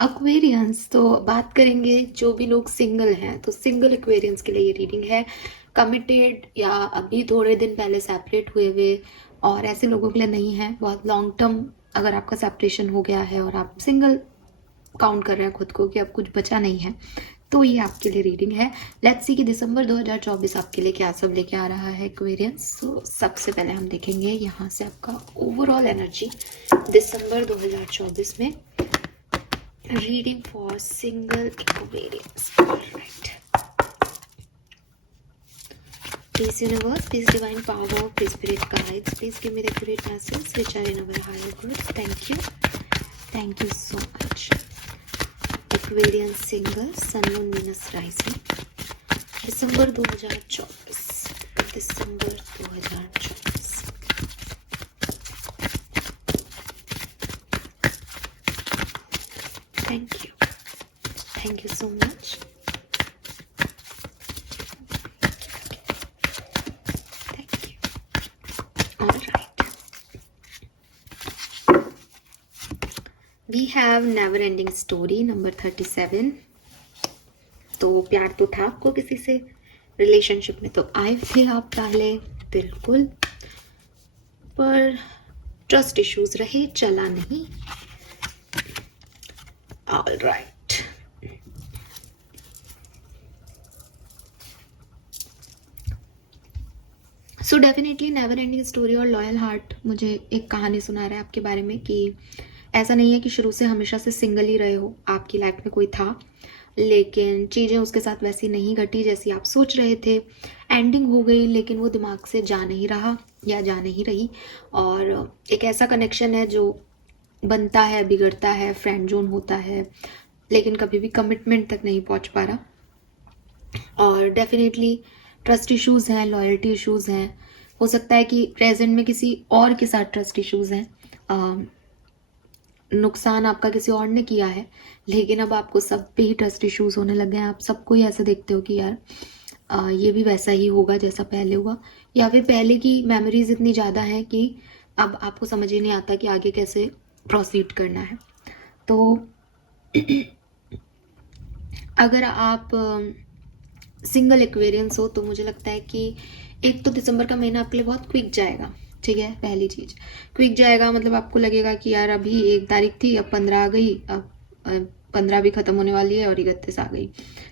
Aquarians तो बात करेंगे, जो भी लोग सिंगल हैं तो सिंगल एक्वेरियंस के लिए ये रीडिंग है। कमिटेड या अभी थोड़े दिन पहले सेपरेट हुए हुए और ऐसे लोगों के लिए नहीं है। बहुत लॉन्ग टर्म अगर आपका सेपरेशन हो गया है और आप सिंगल काउंट कर रहे हैं खुद को कि अब कुछ बचा नहीं है, तो ये आपके लिए रीडिंग है। लेट्स सी कि दिसंबर 2024 आपके लिए क्या सब लेके आ रहा है एक्वेरियंस। सो सबसे पहले हम देखेंगे यहाँ से आपका ओवरऑल एनर्जी दिसंबर 2024 में। Reading for single Aquarius. Alright. Please universe, please divine power, please spirit guides, please give me the accurate messages which are in our higher good. Thank you. Thank you so much. Aquarian single, Sun, Moon, Venus rising. December 2024. December 2024. Thank you. Thank you so much. Thank you. All right. We have never ending story number 37. तो प्यार तो था आपको किसी से, relationship में तो आए थे आप पहले, बिल्कुल, पर ट्रस्ट इश्यूज रहे, चला नहीं। All right. So definitely never ending story और लॉयल हार्ट मुझे एक कहानी सुना रहा है आपके बारे में कि ऐसा नहीं है कि शुरू से हमेशा से सिंगल ही रहे हो, आपकी लाइफ में कोई था लेकिन चीज़ें उसके साथ वैसी नहीं घटी जैसी आप सोच रहे थे। एंडिंग हो गई लेकिन वो दिमाग से जा नहीं रहा या जा नहीं रही, और एक ऐसा कनेक्शन है जो बनता है, बिगड़ता है, फ्रेंड जोन होता है, लेकिन कभी भी कमिटमेंट तक नहीं पहुंच पा रहा। और डेफिनेटली ट्रस्ट इश्यूज़ हैं, लॉयल्टी इश्यूज़ हैं। हो सकता है कि प्रेजेंट में किसी और के साथ ट्रस्ट इश्यूज़ हैं, नुकसान आपका किसी और ने किया है, लेकिन अब आपको सब पे ही ट्रस्ट इश्यूज़ होने लगे हैं। आप सबको ही ऐसे देखते हो कि यार ये भी वैसा ही होगा जैसा पहले हुआ, या फिर पहले की मेमोरीज इतनी ज़्यादा हैं कि अब आपको समझ ही नहीं आता कि आगे कैसे प्रोसीड करना है। तो अगर आप सिंगल एक्वेरियंस हो तो मुझे लगता है कि एक तो दिसंबर का महीना आपके लिए बहुत क्विक जाएगा। ठीक है, पहली चीज़ क्विक जाएगा, मतलब आपको लगेगा कि यार अभी 1 तारीख थी, अब 15 आ गई, अब 15 भी ख़त्म होने वाली है और 31 आ गई।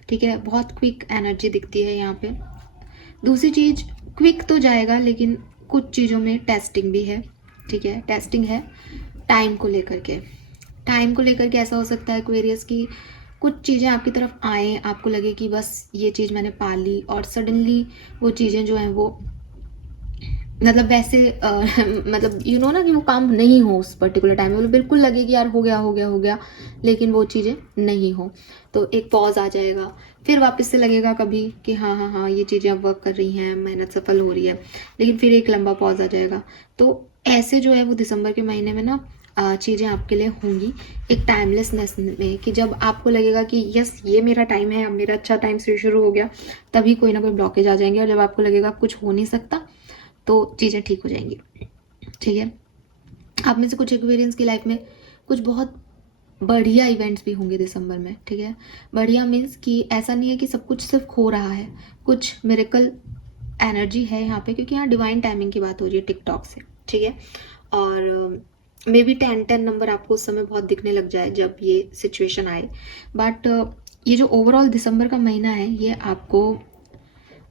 ठीक है, बहुत क्विक एनर्जी दिखती है यहाँ पे। दूसरी चीज़, क्विक तो जाएगा लेकिन कुछ चीज़ों में टेस्टिंग भी है। ठीक है, टेस्टिंग है टाइम को लेकर के। टाइम को लेकर के ऐसा हो सकता है एक्वेरियस की कुछ चीज़ें आपकी तरफ आए, आपको लगे कि बस ये चीज़ मैंने पा ली, और सडनली वो चीज़ें जो हैं वो मतलब वैसे मतलब यू नो ना कि वो काम नहीं हो उस पर्टिकुलर टाइम में, बिल्कुल लगे कि यार हो गया हो गया हो गया, लेकिन वो चीज़ें नहीं हो, तो एक पॉज आ जाएगा। फिर वापस से लगेगा कभी कि हाँ हाँ हाँ ये चीज़ें अब वर्क कर रही हैं, मेहनत सफल हो रही है, लेकिन फिर एक लंबा पॉज आ जाएगा। तो ऐसे जो है वो दिसंबर के महीने में ना चीज़ें आपके लिए होंगी एक टाइमलेसनेस में, कि जब आपको लगेगा कि यस ये मेरा टाइम है, अब मेरा अच्छा टाइम शुरू हो गया, तभी कोई ना कोई ब्लॉकेज आ जाएंगे, और जब आपको लगेगा कुछ हो नहीं सकता तो चीज़ें ठीक हो जाएंगी। ठीक है, आप में से कुछ एक्वेरियंस की लाइफ में कुछ बहुत बढ़िया इवेंट्स भी होंगे दिसंबर में। ठीक है, बढ़िया मीन्स कि ऐसा नहीं है कि सब कुछ सिर्फ खो रहा है, कुछ मिरेकल एनर्जी है यहाँ पे, क्योंकि यहाँ डिवाइन टाइमिंग की बात हो रही है टिकटॉक से। ठीक है, और मे बी 10-10 नंबर आपको उस समय बहुत दिखने लग जाए जब ये सिचुएशन आए, बट ये जो ओवरऑल दिसंबर का महीना है ये आपको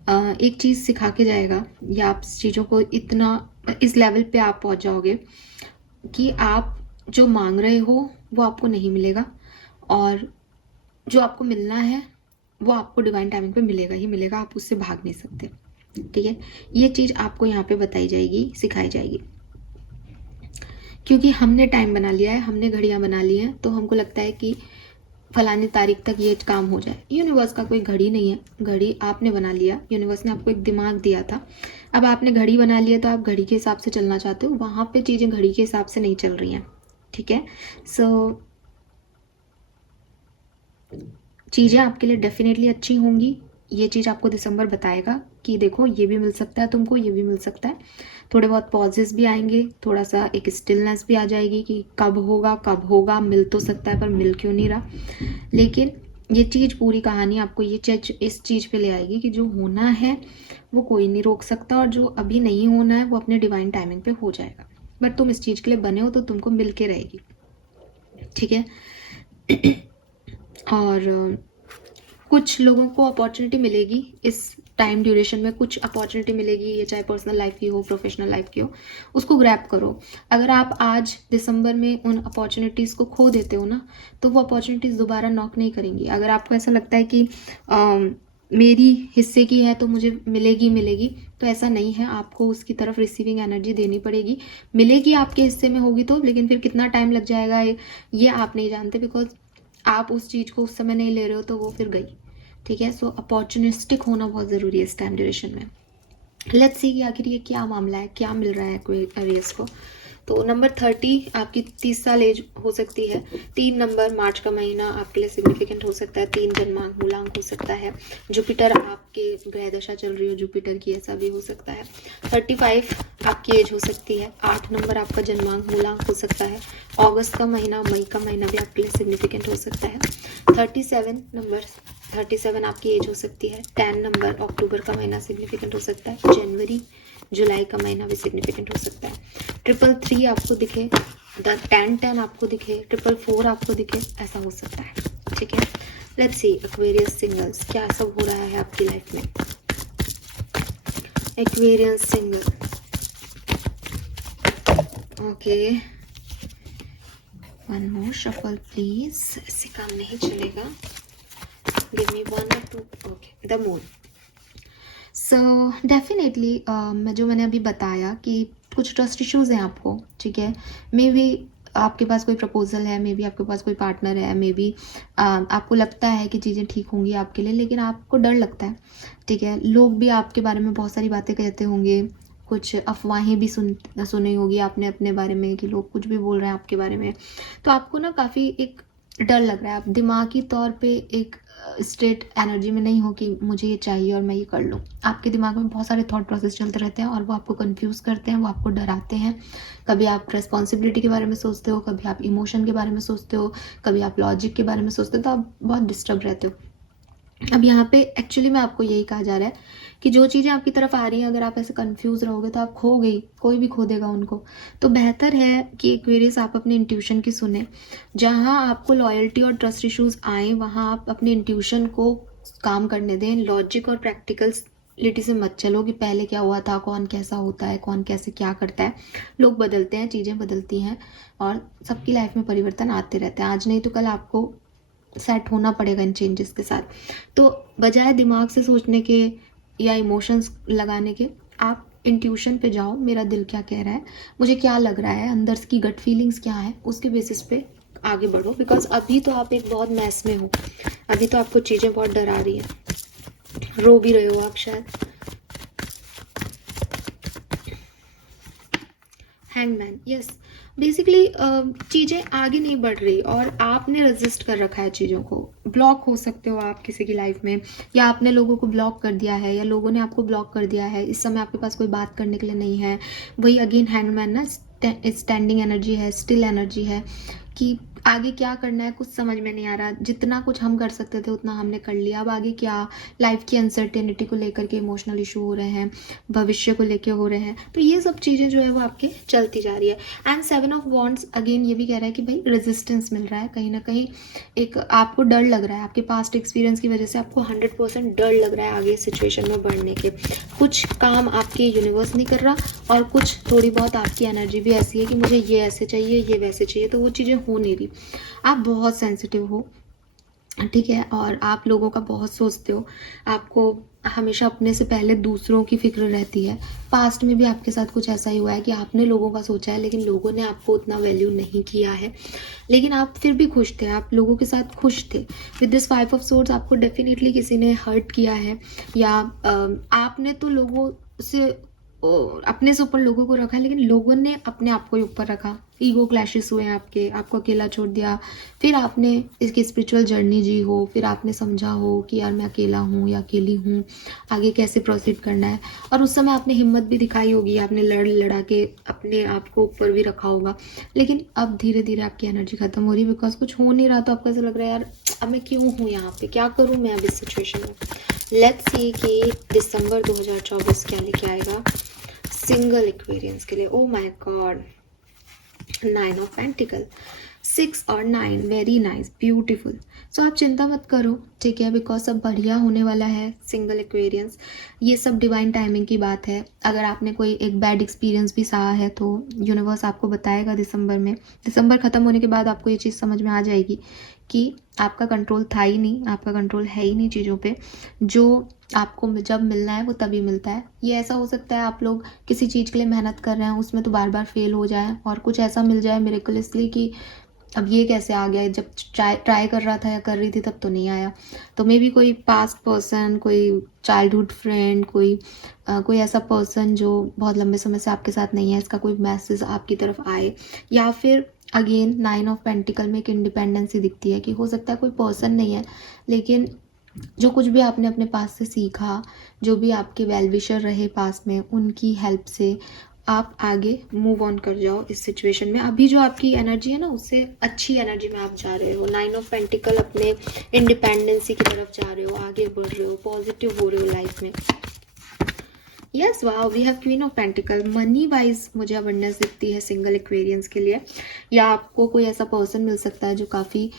एक चीज़ सिखा के जाएगा, या आप चीज़ों को इतना इस लेवल पे आप पहुंच जाओगे कि आप जो मांग रहे हो वो आपको नहीं मिलेगा, और जो आपको मिलना है वो आपको डिवाइन टाइमिंग पे मिलेगा ही मिलेगा, आप उससे भाग नहीं सकते। ठीक है, ये चीज़ आपको यहाँ पे बताई जाएगी, सिखाई जाएगी, क्योंकि हमने टाइम बना लिया है, हमने घड़ियाँ बना ली हैं, तो हमको लगता है कि फलानी तारीख तक ये काम हो जाए। यूनिवर्स का कोई घड़ी नहीं है, घड़ी आपने बना लिया, यूनिवर्स ने आपको एक दिमाग दिया था, अब आपने घड़ी बना लिया तो आप घड़ी के हिसाब से चलना चाहते हो, वहाँ पे चीज़ें घड़ी के हिसाब से नहीं चल रही हैं। ठीक है, सो चीज़ें आपके लिए डेफिनेटली अच्छी होंगी, ये चीज़ आपको दिसंबर बताएगा कि देखो ये भी मिल सकता है तुमको, ये भी मिल सकता है। थोड़े बहुत पॉजेस भी आएंगे, थोड़ा सा एक स्टिलनेस भी आ जाएगी कि कब होगा कब होगा, मिल तो सकता है पर मिल क्यों नहीं रहा। लेकिन ये चीज़, पूरी कहानी आपको ये चीज इस चीज़ पे ले आएगी कि जो होना है वो कोई नहीं रोक सकता, और जो अभी नहीं होना है वो अपने डिवाइन टाइमिंग पे हो जाएगा। बट तुम इस चीज़ के लिए बने हो तो तुमको मिल के रहेगी, ठीक है। और कुछ लोगों को अपॉर्चुनिटी मिलेगी इस टाइम ड्यूरेशन में, कुछ अपॉर्चुनिटी मिलेगी, ये चाहे पर्सनल लाइफ की हो प्रोफेशनल लाइफ की हो, उसको ग्रैब करो। अगर आप आज दिसंबर में उन अपॉर्चुनिटीज़ को खो देते हो ना, तो वो अपॉर्चुनिटीज़ दोबारा नॉक नहीं करेंगी। अगर आपको ऐसा लगता है कि मेरी हिस्से की है तो मुझे मिलेगी मिलेगी, तो ऐसा नहीं है। आपको उसकी तरफ रिसीविंग एनर्जी देनी पड़ेगी। मिलेगी आपके हिस्से में होगी तो, लेकिन फिर कितना टाइम लग जाएगा ये आप नहीं जानते, बिकॉज आप उस चीज़ को उस समय नहीं ले रहे हो तो वो फिर गई, ठीक है। सो अपॉर्चुनिस्टिक होना बहुत ज़रूरी है इस टाइम ड्यूरेशन में। लेट्स सी कि आखिर ये क्या मामला है, क्या मिल रहा है एक्वेरियस को। तो नंबर 30 आपकी 30 साल एज हो सकती है। 3 नंबर मार्च का महीना आपके लिए सिग्निफिकेंट हो सकता है। 3 जन्मांक मूलांक हो सकता है। जुपिटर आपके ग्रह दशा चल रही हो जुपिटर की, ऐसा भी हो सकता है। 35 आपकी एज हो सकती है। 8 नंबर आपका जन्मांक मूलांक हो सकता है। अगस्त का महीना, मई का महीना भी आपके लिए सिग्निफिकेंट हो सकता है। 37 नंबर, 37 आपकी एज हो सकती है। 10 नंबर अक्टूबर का महीना सिग्निफिकेंट हो सकता है। जनवरी जुलाई का महीना भी सिग्निफिकेंट हो सकता है। 333 आपको दिखे, 1010 आपको दिखे, 444 आपको दिखे, ऐसा हो सकता है, ठीक है। लेट्स सी एक्वेरियस सिंगल्स क्या सब हो रहा है आपकी लाइफ में। Aquarius single, okay, one more shuffle please, इससे काम नहीं चलेगा। Give me 1 or 2, okay, the moon. So definitely मैंने अभी बताया कि कुछ ट्रस्ट इश्यूज़ हैं आपको, ठीक है। मे बी आपके पास कोई प्रपोजल है, मे बी आपके पास कोई पार्टनर है, मे बी आपको लगता है कि चीज़ें ठीक होंगी आपके लिए, लेकिन आपको डर लगता है, ठीक है। लोग भी आपके बारे में बहुत सारी बातें कहते होंगे, कुछ अफवाहें भी सुनी होगी आपने अपने बारे में कि लोग कुछ भी बोल रहे हैं आपके बारे में। तो आपको ना काफ़ी एक डर लग रहा है, आप दिमागी तौर पे एक स्टेट एनर्जी में नहीं हो कि मुझे ये चाहिए और मैं ये कर लूँ। आपके दिमाग में बहुत सारे थॉट प्रोसेस चलते रहते हैं और वो आपको कंफ्यूज करते हैं, वो आपको डराते हैं। कभी आप रिस्पॉन्सिबिलिटी के बारे में सोचते हो, कभी आप इमोशन के बारे में सोचते हो, कभी आप लॉजिक के बारे में सोचते हो, तो आप बहुत डिस्टर्ब रहते हो। अब यहाँ पे एक्चुअली में आपको यही कहा जा रहा है कि जो चीज़ें आपकी तरफ आ रही हैं, अगर आप ऐसे कंफ्यूज रहोगे तो आप खो गई, कोई भी खो देगा उनको। तो बेहतर है कि एक्वेरियस आप अपने इंट्यूशन की सुने। जहाँ आपको लॉयल्टी और ट्रस्ट इश्यूज आए वहाँ आप अपने इंट्यूशन को काम करने दें। लॉजिक और प्रैक्टिकलिटी से मत चलो कि पहले क्या हुआ था, कौन कैसा होता है, कौन कैसे क्या करता है। लोग बदलते हैं, चीज़ें बदलती हैं और सबकी लाइफ में परिवर्तन आते रहते हैं। आज नहीं तो कल आपको सेट होना पड़ेगा इन चेंजेस के साथ। तो बजाय दिमाग से सोचने के या इमोशंस लगाने के, आप इंट्यूशन पे जाओ। मेरा दिल क्या कह रहा है, मुझे क्या लग रहा है, अंदर की गट फीलिंग्स क्या है, उसके बेसिस पे आगे बढ़ो। बिकॉज अभी तो आप एक बहुत मैस में हो, अभी तो आपको चीज़ें बहुत डरा रही है, रो भी रहे हो आप शायद। हैंगमैन, यस, बेसिकली चीज़ें आगे नहीं बढ़ रही और आपने रजिस्ट कर रखा है चीज़ों को। ब्लॉक हो सकते हो आप किसी की लाइफ में, या आपने लोगों को ब्लॉक कर दिया है, या लोगों ने आपको ब्लॉक कर दिया है। इस समय आपके पास कोई बात करने के लिए नहीं है। वही अगेन हैंगमैन ना, स्टैंडिंग एनर्जी है, स्टिल एनर्जी है कि आगे क्या करना है कुछ समझ में नहीं आ रहा। जितना कुछ हम कर सकते थे उतना हमने कर लिया, अब आगे क्या। लाइफ की अनसर्टेनिटी को लेकर के इमोशनल इशू हो रहे हैं, भविष्य को लेकर हो रहे हैं। तो ये सब चीज़ें जो है वो आपके चलती जा रही है। एंड 7 ऑफ वॉन्ड्स अगेन ये भी कह रहा है कि भाई रेजिस्टेंस मिल रहा है कहीं ना कहीं। एक आपको डर लग रहा है, आपके पास्ट एक्सपीरियंस की वजह से आपको 100% डर लग रहा है आगे सिचुएशन में बढ़ने के। कुछ काम आपके यूनिवर्स नहीं कर रहा और कुछ थोड़ी बहुत आपकी एनर्जी भी ऐसी है कि मुझे ये ऐसे चाहिए, ये वैसे चाहिए, तो वो चीज़ें हो नहीं रही। आप बहुत सेंसिटिव हो, ठीक है, और आप लोगों का बहुत सोचते हो। आपको हमेशा अपने से पहले दूसरों की फिक्र रहती है। पास्ट में भी आपके साथ कुछ ऐसा ही हुआ है कि आपने लोगों का सोचा है लेकिन लोगों ने आपको उतना वैल्यू नहीं किया है, लेकिन आप फिर भी खुश थे, आप लोगों के साथ खुश थे। विद दिस 5 ऑफ सोर्ड्स आपको डेफिनेटली किसी ने हर्ट किया है, या आपने तो लोगों से अपने से ऊपर लोगों को रखा है, लेकिन लोगों ने अपने आप को ही ऊपर रखा, ईगो क्लैशेस हुए हैं आपके, आपको अकेला छोड़ दिया, फिर आपने इसकी स्पिरिचुअल जर्नी जी हो, फिर आपने समझा हो कि यार मैं अकेला हूँ या अकेली हूँ, आगे कैसे प्रोसीड करना है, और उस समय आपने हिम्मत भी दिखाई होगी, आपने लड़ा के अपने आप को ऊपर भी रखा होगा, लेकिन अब धीरे धीरे आपकी एनर्जी खत्म हो रही है, बिकॉज कुछ हो नहीं रहा, तो आपको ऐसा लग रहा है यार अब मैं क्यों हूँ यहाँ पे, क्या करूँ मैं अब इस सिचुएशन में। लेट्स सी कि दिसंबर 2024 क्या लेके आएगा सिंगल एक्वेरियंस के लिए। ओ माय गॉड, 9 ऑफ पेंटिकल, 6 और 9, वेरी नाइस, ब्यूटीफुल। सो आप चिंता मत करो, ठीक है, बिकॉज सब बढ़िया होने वाला है सिंगल एक्वेरियंस। ये सब डिवाइन टाइमिंग की बात है। अगर आपने कोई एक बैड एक्सपीरियंस भी सहा है तो यूनिवर्स आपको बताएगा दिसंबर में। दिसंबर ख़त्म होने के बाद आपको ये चीज़ समझ में आ जाएगी कि आपका कंट्रोल था ही नहीं, आपका कंट्रोल है ही नहीं चीज़ों पे। जो आपको जब मिलना है वो तभी मिलता है। ये ऐसा हो सकता है आप लोग किसी चीज़ के लिए मेहनत कर रहे हैं, उसमें तो बार बार फेल हो जाए, और कुछ ऐसा मिल जाए मिरेकलसली कि अब ये कैसे आ गया, जब ट्राई कर रहा था या कर रही थी तब तो नहीं आया। तो मे बी कोई पास्ट पर्सन, कोई चाइल्डहुड फ्रेंड, कोई ऐसा पर्सन जो बहुत लंबे समय से आपके साथ नहीं है, इसका कोई मैसेज आपकी तरफ आए, या फिर अगेन 9 ऑफ पेंटिकल में एक इंडिपेंडेंसी दिखती है कि हो सकता है कोई पर्सन नहीं है, लेकिन जो कुछ भी आपने अपने पास से सीखा, जो भी आपके वेल विशर रहे पास में, उनकी हेल्प से आप आगे मूव ऑन कर जाओ इस सिचुएशन में। अभी जो आपकी एनर्जी है ना, उससे अच्छी एनर्जी में आप जा रहे हो। 9 ऑफ पेंटिकल, अपने इंडिपेंडेंसी की तरफ जा रहे हो, आगे बढ़ रहे हो, पॉजिटिव हो रहे हो लाइफ में। Yes, wow, we have queen of pentacles. Money wise मुझे अबंडेंस दिखती है सिंगल एक्वेरियंस के लिए, या आपको कोई ऐसा पर्सन मिल सकता है जो काफ़ी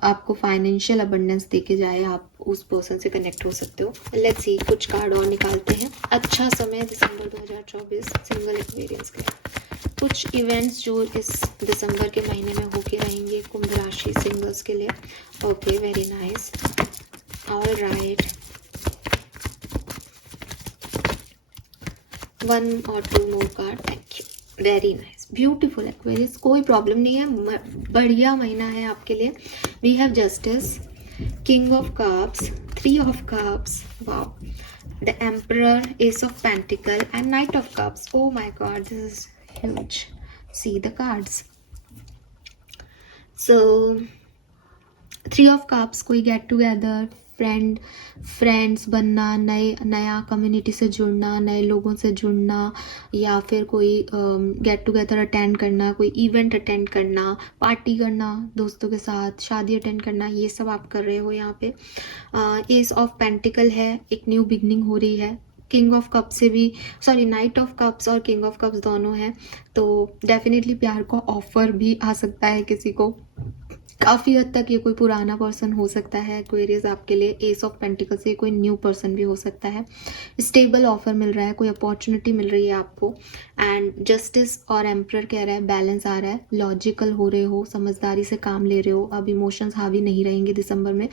आपको फाइनेंशियल अबंडेंस देके जाए, आप उस पर्सन से कनेक्ट हो सकते हो। लेट्स सी, कुछ कार्ड और निकालते हैं। अच्छा समय दिसंबर 2024 सिंगल एक्वेरियंस के लिए। कुछ इवेंट्स जो इस दिसंबर के महीने में होके रहेंगे कुंभ राशि सिंगल्स के लिए। Okay, very nice, all right. 1 और 2 more card, thank you, very nice, beautiful Aquarius. कोई प्रॉब्लम नहीं है, बढ़िया महीना है आपके लिए। We have justice, king of cups, 3 of cups, wow, the emperor, ace of pentacles and knight of cups. Oh my god, this is huge, see the cards. So 3 of cups, कोई get together, friends बनना, नया community से जुड़ना, नए लोगों से जुड़ना, या फिर कोई गेट टुगेदर अटेंड करना, कोई इवेंट अटेंड करना, पार्टी करना दोस्तों के साथ, शादी अटेंड करना, ये सब आप कर रहे हो यहाँ पे। एस ऑफ पेंटिकल है, एक न्यू बिगनिंग हो रही है। किंग ऑफ कप से भी, सॉरी, नाइट ऑफ कप्स और किंग ऑफ कप्स दोनों हैं, तो डेफिनेटली प्यार का ऑफर भी आ सकता है किसी को। काफ़ी हद तक ये कोई पुराना पर्सन हो सकता है एक्वेरियस आपके लिए। एस ऑफ पेंटिकल से कोई न्यू पर्सन भी हो सकता है। स्टेबल ऑफर मिल रहा है, कोई अपॉर्चुनिटी मिल रही है आपको। एंड जस्टिस और एम्परर कह रहा है बैलेंस आ रहा है, लॉजिकल हो रहे हो, समझदारी से काम ले रहे हो। अब इमोशंस हावी नहीं रहेंगे दिसंबर में,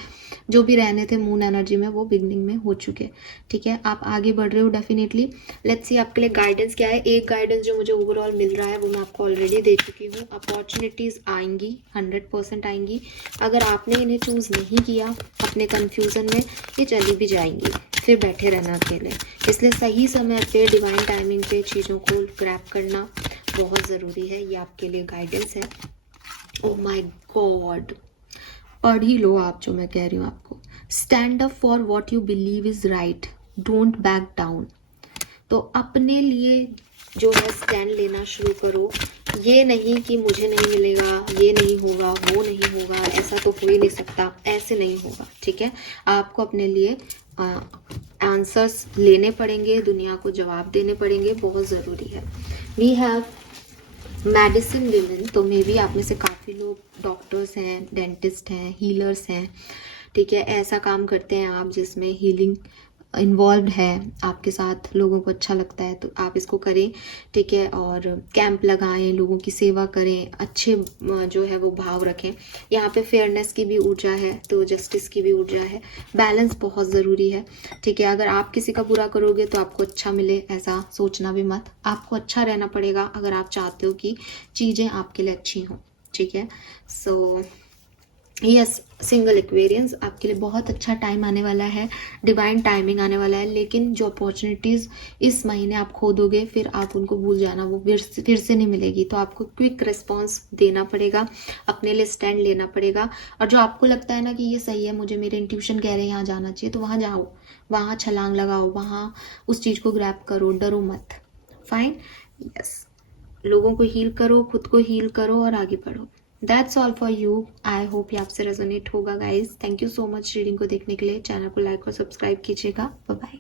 जो भी रहने थे मून एनर्जी में वो बिगनिंग में हो चुके, ठीक है। आप आगे बढ़ रहे हो डेफिनेटली। लेट्स सी आपके लिए गाइडेंस क्या है। एक गाइडेंस जो मुझे ओवरऑल मिल रहा है वो मैं आपको ऑलरेडी दे चुकी हूँ। अपॉर्चुनिटीज़ आएंगी, 100% आएंगी। अगर आपने इन्हें चूज़ नहीं किया अपने कन्फ्यूज़न में, ये चली भी जाएंगी, फिर बैठे रहना अकेले। इसलिए सही समय पे, डिवाइन टाइमिंग पे चीज़ों को ग्रैब करना बहुत ज़रूरी है। ये आपके लिए गाइडेंस है। ओह माय गॉड, पढ़ ही लो आप जो मैं कह रही हूँ आपको। Stand up for what you believe is right, don't back down. तो अपने लिए जो है स्टैंड लेना शुरू करो। ये नहीं कि मुझे नहीं मिलेगा, ये नहीं होगा, वो नहीं होगा, ऐसा तो हो ही नहीं सकता, ऐसे नहीं होगा, ठीक है। आपको अपने लिए आंसर्स लेने पड़ेंगे, दुनिया को जवाब देने पड़ेंगे, बहुत ज़रूरी है। वी हैव मेडिसिन विमेन, तो मे बी आप में से काफ़ी लोग डॉक्टर्स हैं, डेंटिस्ट हैं, हीलर्स हैं, ठीक है। ऐसा काम करते हैं आप जिसमें हीलिंग इन्वॉल्व है, आपके साथ लोगों को अच्छा लगता है तो आप इसको करें, ठीक है। और कैंप लगाएं, लोगों की सेवा करें, अच्छे जो है वो भाव रखें। यहाँ पे फेयरनेस की भी ऊर्जा है, तो जस्टिस की भी ऊर्जा है। बैलेंस बहुत ज़रूरी है, ठीक है। अगर आप किसी का बुरा करोगे तो आपको अच्छा मिले, ऐसा सोचना भी मत। आपको अच्छा रहना पड़ेगा अगर आप चाहते हो कि चीज़ें आपके लिए अच्छी हों, ठीक है। सो यस, सिंगल एक्वेरियंस आपके लिए बहुत अच्छा टाइम आने वाला है, डिवाइन टाइमिंग आने वाला है, लेकिन जो अपॉर्चुनिटीज़ इस महीने आप खो दोगे फिर आप उनको भूल जाना, वो फिर से नहीं मिलेगी। तो आपको क्विक रिस्पॉन्स देना पड़ेगा, अपने लिए स्टैंड लेना पड़ेगा। और जो आपको लगता है ना कि ये सही है, मुझे मेरे इंट्यूशन कह रहे हैं यहाँ जाना चाहिए, तो वहाँ जाओ, वहाँ छलांग लगाओ, वहाँ उस चीज़ को ग्रैब करो, डरो मत। Fine, yes. लोगों को हील करो, खुद को हील करो और आगे बढ़ो। That's all for you. I hope ये आपसे रेजोनेट होगा guys. Thank you so much reading को देखने के लिए। चैनल को लाइक और सब्सक्राइब कीजिएगा। Bye bye.